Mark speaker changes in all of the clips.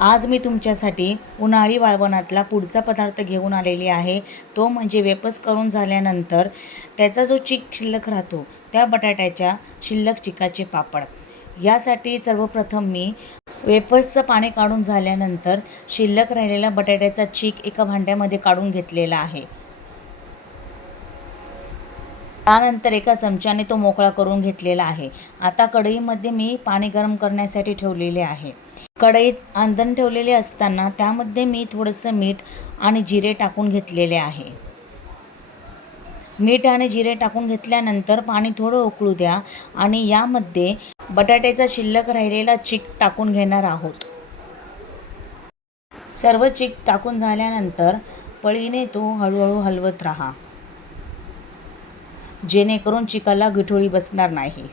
Speaker 1: आज मी तुमच्यासाठी उन्हाळी वाळवणातला पुढचा पदार्थ घेऊन आलेली आहे. तो म्हणजे वेपस करून झाल्यानंतर त्याचा जो चिक शिल्लक राहतो त्या बटाट्याच्या शिल्लक चिकाचे पापड. यासाठी सर्वप्रथम मी वेपर्सचं पाणी काढून झाल्यानंतर शिल्लक राहिलेला बटाट्याचा चीक एका भांड्यामध्ये काढून घेतलेला आहे. त्यानंतर एका चमच्याने तो मोकळा करून घेतलेला आहे. आता कढईमध्ये मी पाणी गरम करण्यासाठी ठेवलेले आहे. कढईत आंदण ठेवलेले असताना त्यामध्ये मी थोडंसं मीठ आणि जिरे टाकून घेतलेले आहे. मीठ आणि जिरे टाकून घेतल्यानंतर पाणी थोडं उकळू द्या आणि यामध्ये बटाट्याचा शिल्लक राहिलेला चिक टाकून घेणार आहोत. सर्व चिक टाकून झाल्यानंतर पळीने तो हळूहळू हलवत राहा. जेणेकरून चिकाला गिठोळी बसणार नाही.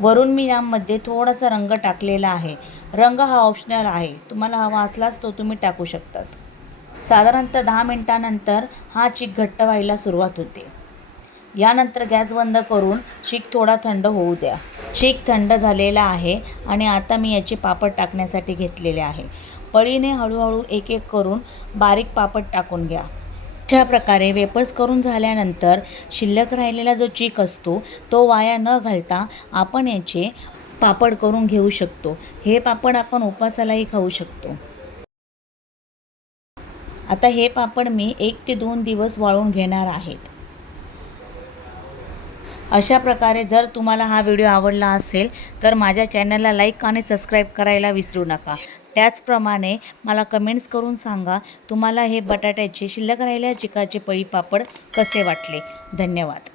Speaker 1: वरून मी यामध्ये थोडासा रंग टाकलेला आहे. रंग हा ऑप्शनल आहे. तुम्हाला हवा असलाच तो तुम्ही टाकू शकतात. साधारणतः दहा मिनटानंतर हा चीक घट्ट व्हायला सुरुवात होते. यानंतर गॅस बंद करून चीक थोडा थंड होऊ द्या. चीक थंड झालेला आहे आणि आता मी याचे पापड टाकण्यासाठी घेतलेले आहे. पळीने हळूहळू एक एक करून बारीक पापड टाकून घ्या. अशा प्रकारे वेपर्स करून झाल्यानंतर शिल्लक राहिलेला जो चीक असतो तो वाया न घालता आपण याचे पापड करून घेऊ शकतो. हे पापड आपण उपासालाही खाऊ शकतो. आता हे पापड मी एक ते दोन दिवस वाळून घेणार आहेत अशा प्रकारे जर तुम्हाला हा व्हिडिओ आवडला असेल तर माझ्या चॅनलला लाईक आणि सबस्क्राईब करायला विसरू नका. त्याचप्रमाणे मला कमेंट्स करून सांगा तुम्हाला हे बटाट्याचे शिल्लक राहिल्या चिकाचे पळी पापड कसे वाटले? धन्यवाद.